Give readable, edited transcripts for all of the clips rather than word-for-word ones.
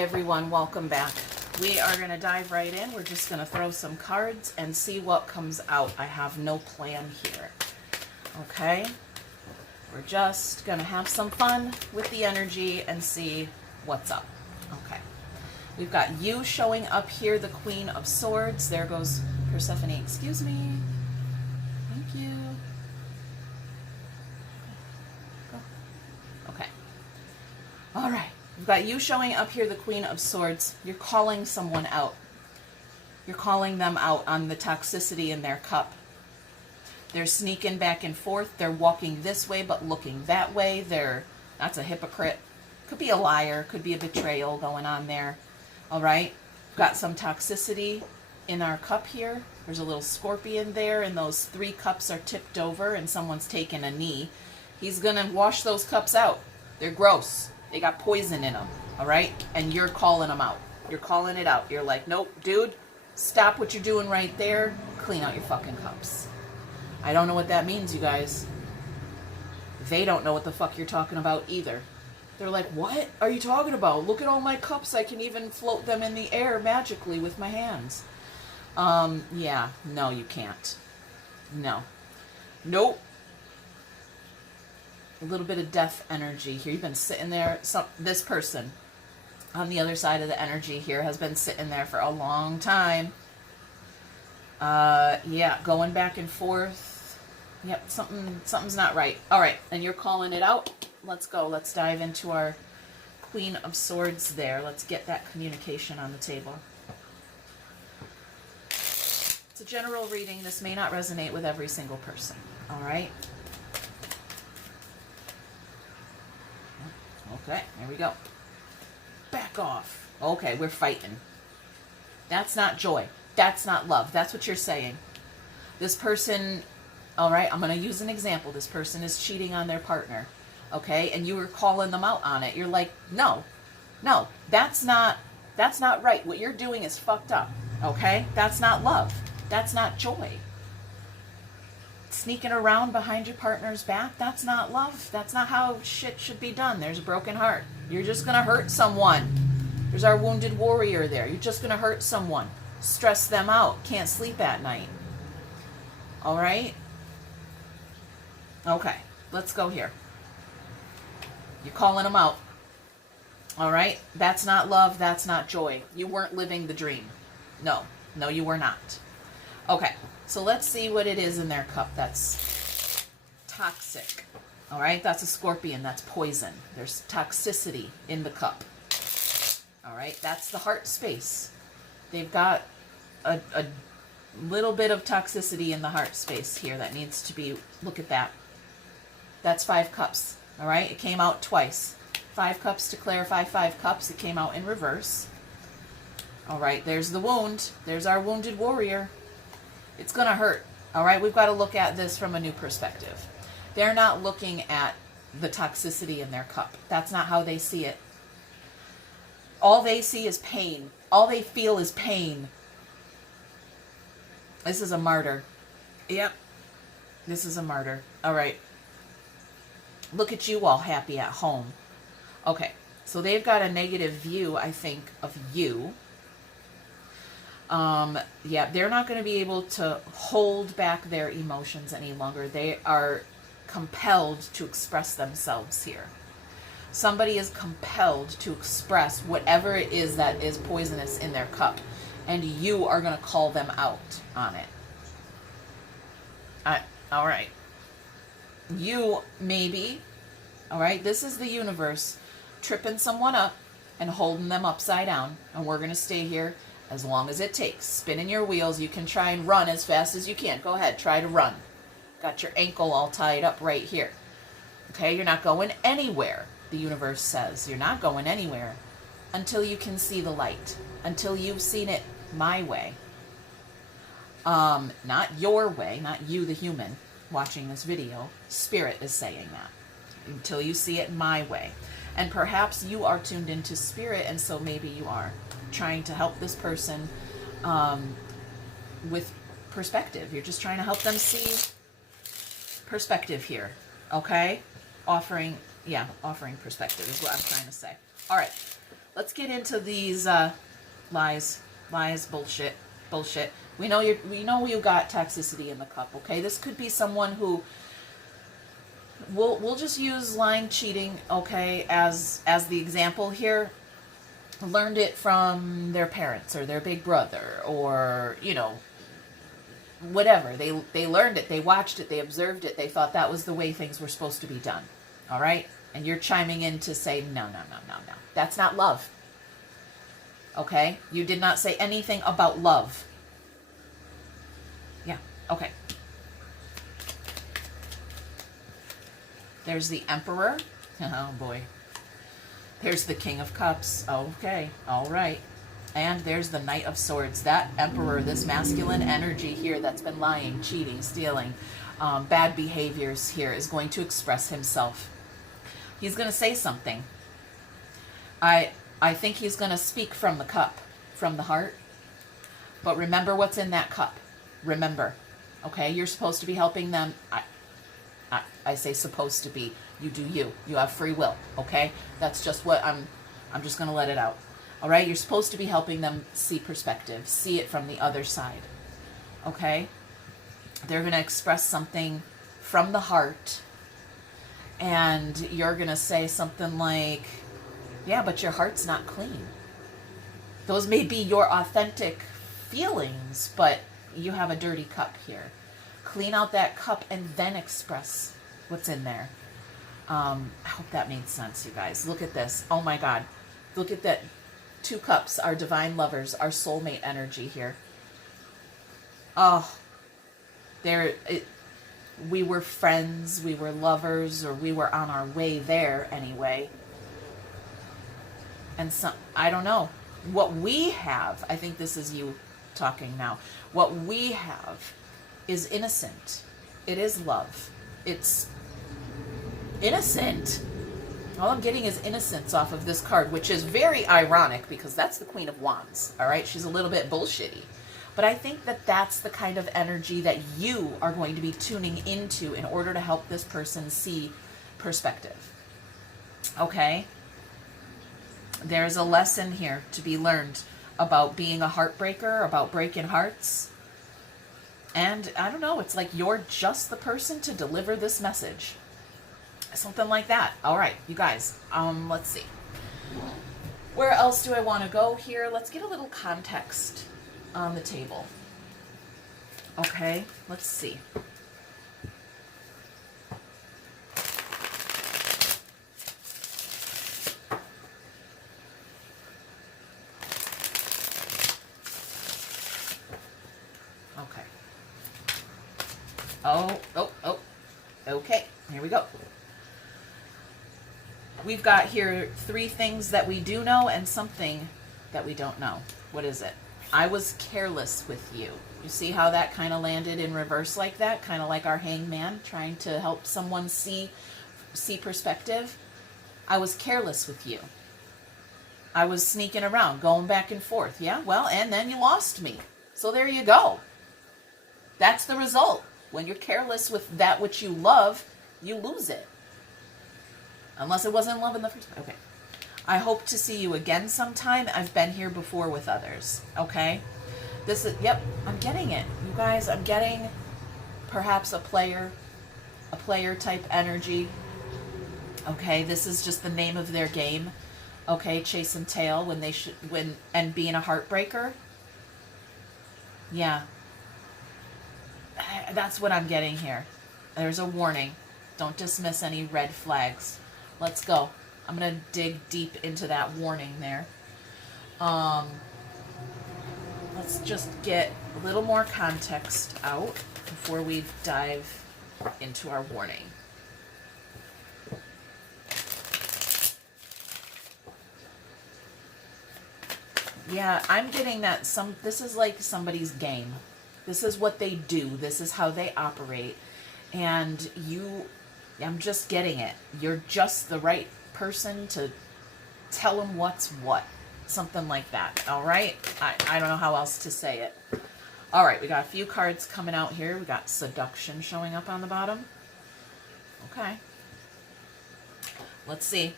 Hi everyone, welcome back. We are going to dive right in. We're just going to throw some cards and see what comes out. I have no plan here. Okay? We're just going to have some fun with the energy and see what's up. Okay. We've got you showing up here, the Queen of Swords. There goes Persephone. Excuse me. Thank you. Okay. All right. We've got you showing up here, the Queen of Swords. You're calling someone out. You're calling them out on the toxicity in their cup. They're sneaking back and forth. They're walking this way but looking that way. That's a hypocrite. Could be a liar. Could be a betrayal going on there. All right. We've got some toxicity in our cup here. There's a little scorpion there, and those 3 cups are tipped over, and someone's taking a knee. He's going to wash those cups out. They're gross. They got poison in them, all right? And you're calling them out. You're calling it out. You're like, nope, dude, stop what you're doing right there. Clean out your fucking cups. I don't know what that means, you guys. They don't know what the fuck you're talking about either. They're like, what are you talking about? Look at all my cups. I can even float them in the air magically with my hands. Yeah, no, you can't. No. Nope. A little bit of death energy here. You've been sitting there. This person on the other side of the energy here has been sitting there for a long time. Yeah, going back and forth. Yep, something's not right. All right, and you're calling it out. Let's go. Let's dive into our Queen of Swords there. Let's get that communication on the table. It's a general reading. This may not resonate with every single person. All right. Okay, here we go. Back off. Okay, we're fighting. That's not joy. That's not love. That's what you're saying. This person, all right, I'm going to use an example. This person is cheating on their partner, okay? And you were calling them out on it. You're like, no, that's not right. What you're doing is fucked up, okay? That's not love. That's not joy. Sneaking around behind your partner's back, that's not love. That's not how shit should be done. There's a broken heart. You're just going to hurt someone. There's our wounded warrior there. You're just going to hurt someone. Stress them out. Can't sleep at night. All right? Okay, let's go here. You're calling them out. All right? That's not love. That's not joy. You weren't living the dream. No, you were not. Okay. So let's see what it is in their cup that's toxic. All right, that's a scorpion. That's poison. There's toxicity in the cup. All right, that's the heart space. They've got a little bit of toxicity in the heart space here that needs to be, look at that. That's 5 cups. All right, it came out twice. 5 cups to clarify 5 cups. It came out in reverse. All right, there's the wound. There's our wounded warrior. It's going to hurt, all right? We've got to look at this from a new perspective. They're not looking at the toxicity in their cup. That's not how they see it. All they see is pain. All they feel is pain. This is a martyr. Yep. This is a martyr. All right. Look at you all happy at home. Okay. So they've got a negative view, I think, of you. Yeah, they're not going to be able to hold back their emotions any longer. They are compelled to express themselves here. Somebody is compelled to express whatever it is that is poisonous in their cup, and you are going to call them out on it. All right. You maybe, all right, this is the universe tripping someone up and holding them upside down, and we're going to stay here as long as it takes. Spinning your wheels. You can try and run as fast as you can. Go ahead. Try to run. Got your ankle all tied up right here. Okay? You're not going anywhere, the universe says. You're not going anywhere until you can see the light. Until you've seen it my way. Not your way. Not you, the human, watching this video. Spirit is saying that. Until you see it my way. And perhaps you are tuned into spirit, and so maybe you are trying to help this person with perspective. You're just trying to help them see perspective here, okay? Offering perspective is what I'm trying to say. All right, let's get into these lies, bullshit. We know you got toxicity in the cup, okay? This could be someone who we'll just use lying, cheating, okay, as the example here. Learned it from their parents or their big brother, or, you know, whatever. They learned it, they watched it, they observed it, they thought that was the way things were supposed to be done. All right? And you're chiming in to say, no. That's not love. Okay? You did not say anything about love. Yeah, okay. There's the Emperor. Oh, boy. There's the King of Cups. Okay, all right. And there's the Knight of Swords. That Emperor, this masculine energy here that's been lying, cheating, stealing, bad behaviors here, is going to express himself. He's going to say something. I think he's going to speak from the cup, from the heart. But remember what's in that cup. Remember. Okay, you're supposed to be helping them. I say supposed to be. You do you. You have free will, okay? That's just what I'm just going to let it out. All right? You're supposed to be helping them see perspective, see it from the other side. Okay? They're going to express something from the heart, and you're going to say something like, yeah, but your heart's not clean. Those may be your authentic feelings, but you have a dirty cup here. Clean out that cup and then express what's in there. I hope that made sense, you guys. Look at this. Oh my God. Look at that. 2 cups, our divine lovers, our soulmate energy here. Oh, we were friends, we were lovers, or we were on our way there anyway. And I don't know. What we have, I think this is you talking now. What we have is innocent. It is love. It's innocent. All I'm getting is innocence off of this card, which is very ironic because that's the Queen of Wands, all right? She's a little bit bullshitty. But I think that that's the kind of energy that you are going to be tuning into in order to help this person see perspective. Okay? There's a lesson here to be learned about being a heartbreaker, about breaking hearts. And I don't know, it's like you're just the person to deliver this message. Something like that. All right, you guys, let's see. Where else do I want to go here? Let's get a little context on the table. Okay, let's see. Okay. Oh, okay, here we go. We've got here 3 things that we do know and something that we don't know. What is it? I was careless with you. You see how that kind of landed in reverse like that? Kind of like our hangman trying to help someone see perspective. I was careless with you. I was sneaking around, going back and forth. Yeah, well, and then you lost me. So there you go. That's the result. When you're careless with that which you love, you lose it. Unless it wasn't love in the first place. Okay. I hope to see you again sometime. I've been here before with others. Okay. This is, yep, I'm getting it. You guys, I'm getting perhaps a player type energy. Okay. This is just the name of their game. Okay. Chase and tail and being a heartbreaker. Yeah. That's what I'm getting here. There's a warning. Don't dismiss any red flags. Let's go. I'm going to dig deep into that warning there. Let's just get a little more context out before we dive into our warning. Yeah, I'm getting that this is like somebody's game. This is what they do. This is how they operate. And I'm just getting it. You're just the right person to tell them what's what. Something like that. All right? I don't know how else to say it. All right, we got a few cards coming out here. We got seduction showing up on the bottom. Okay. Let's see.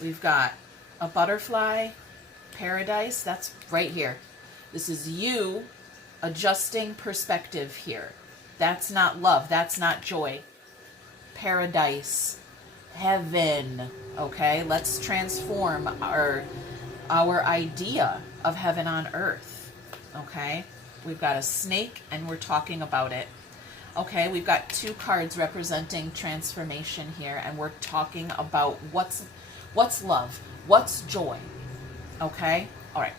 We've got a butterfly, paradise. That's right here. This is you adjusting perspective here. That's not love. That's not joy. Paradise, heaven. Okay, let's transform our idea of heaven on earth. Okay, we've got a snake and we're talking about it. Okay, we've got 2 cards representing transformation here, and we're talking about what's love, what's joy. Okay, all right.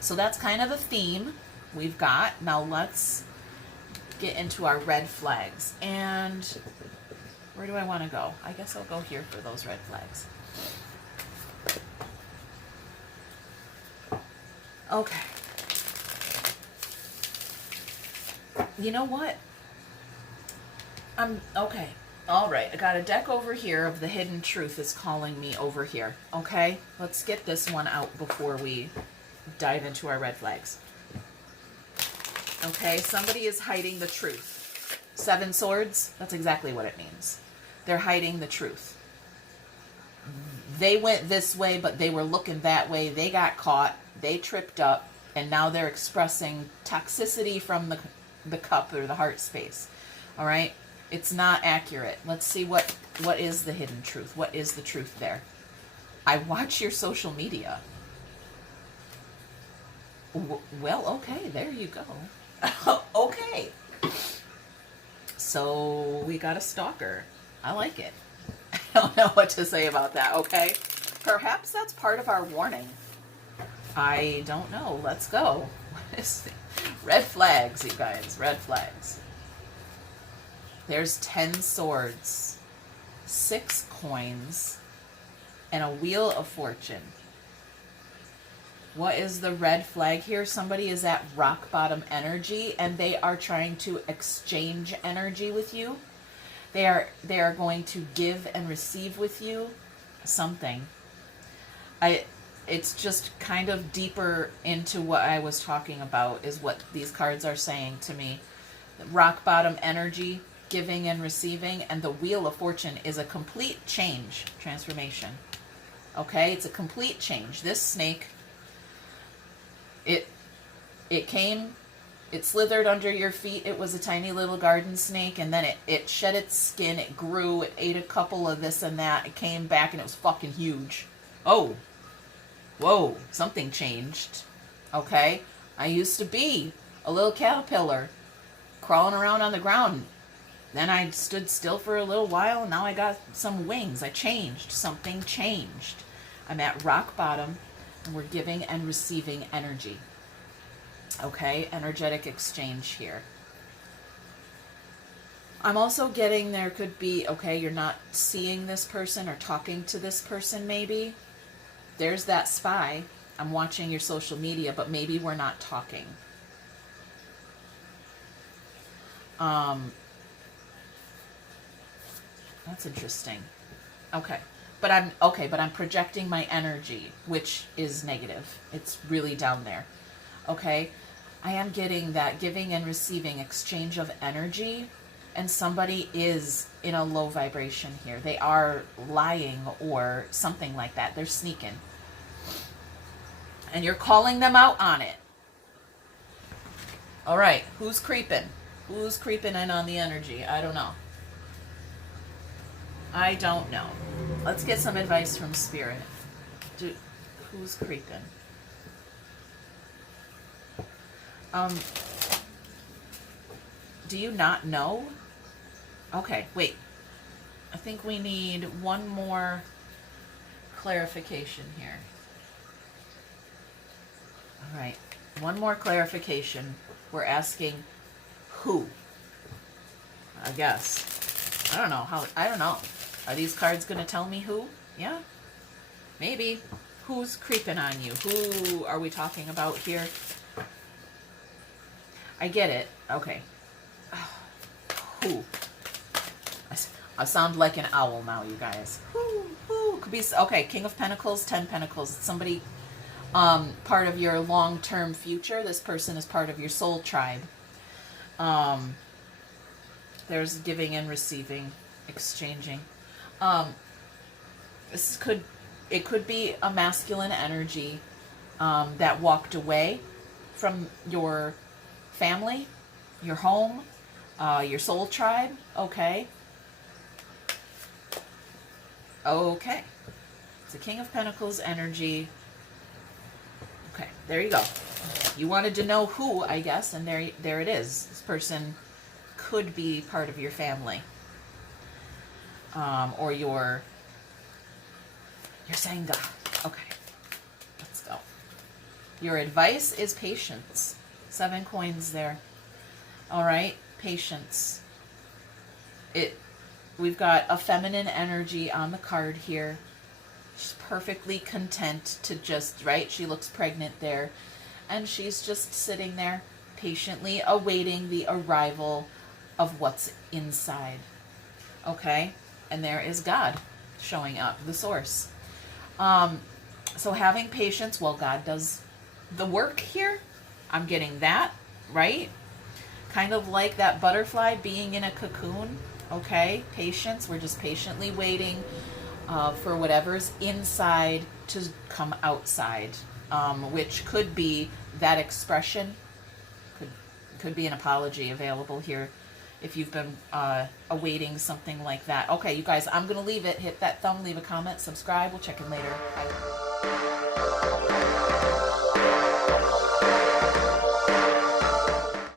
So that's kind of the theme we've got. Now let's get into our red flags. And where do I want to go? I guess I'll go here for those red flags. Okay. You know what? Okay. All right. I got a deck over here of the hidden truth is calling me over here. Okay. Let's get this one out before we dive into our red flags. Okay. Somebody is hiding the truth. 7 swords. That's exactly what it means. They're hiding the truth. They went this way, but they were looking that way. They got caught. They tripped up. And now they're expressing toxicity from the cup or the heart space. All right. It's not accurate. Let's see what is the hidden truth. What is the truth there? I watch your social media. Well, okay, there you go. Okay. So we got a stalker. I like it. I don't know what to say about that, okay? Perhaps that's part of our warning. I don't know. Let's go. Red flags, you guys. Red flags. There's 10 swords, 6 coins, and a wheel of fortune. What is the red flag here? Somebody is at rock bottom energy and they are trying to exchange energy with you. They are going to give and receive with you something. It's just kind of deeper into what I was talking about is what these cards are saying to me. Rock bottom energy, giving and receiving, and the wheel of fortune is a complete change, transformation. Okay, it's a complete change. This snake, it came, it slithered under your feet. It was a tiny little garden snake, and then it shed its skin, it grew, it ate a couple of this and that, it came back, and it was fucking huge. Oh, whoa, something changed. Okay, I used to be a little caterpillar crawling around on the ground. Then I stood still for a little while, and now I got some wings. I changed. Something changed. I'm at rock bottom, and we're giving and receiving energy. Okay, energetic exchange here. I'm also getting there could be, okay, you're not seeing this person or talking to this person maybe. There's that spy. I'm watching your social media, but maybe we're not talking. That's interesting. Okay. But I'm projecting my energy, which is negative. It's really down there. Okay? I am getting that giving and receiving exchange of energy, and somebody is in a low vibration here. They are lying or something like that. They're sneaking. And you're calling them out on it. All right. Who's creeping? Who's creeping in on the energy? I don't know. I don't know. Let's get some advice from Spirit. Who's creeping? Do you not know? Okay, wait. I think we need one more clarification here. All right, one more clarification. We're asking who? I guess. I don't know how. I don't know. Are these cards going to tell me who? Yeah, maybe. Who's creeping on you? Who are we talking about here? I get it. Okay. Who? I sound like an owl now, you guys. Who? Could be, okay, King of Pentacles, 10 Pentacles. It's somebody part of your long-term future. This person is part of your soul tribe. There's giving and receiving, exchanging. It could be a masculine energy that walked away from your family, your home, your soul tribe. Okay. Okay. It's a King of Pentacles energy. Okay, there you go. You wanted to know who, I guess, and there it is. This person could be part of your family. Or your Sangha. Okay, let's go. Your advice is patience. 7 coins there. All right, patience. We've got a feminine energy on the card here. She's perfectly content to just, right? She looks pregnant there. And she's just sitting there patiently awaiting the arrival of what's inside. Okay? And there is God showing up, the source. So having patience while God does the work here. I'm getting that, right? Kind of like that butterfly being in a cocoon. Okay? Patience. We're just patiently waiting for whatever's inside to come outside, which could be that expression. Could be an apology available here if you've been awaiting something like that. Okay, you guys, I'm going to leave it. Hit that thumb, leave a comment, subscribe. We'll check in later. Bye.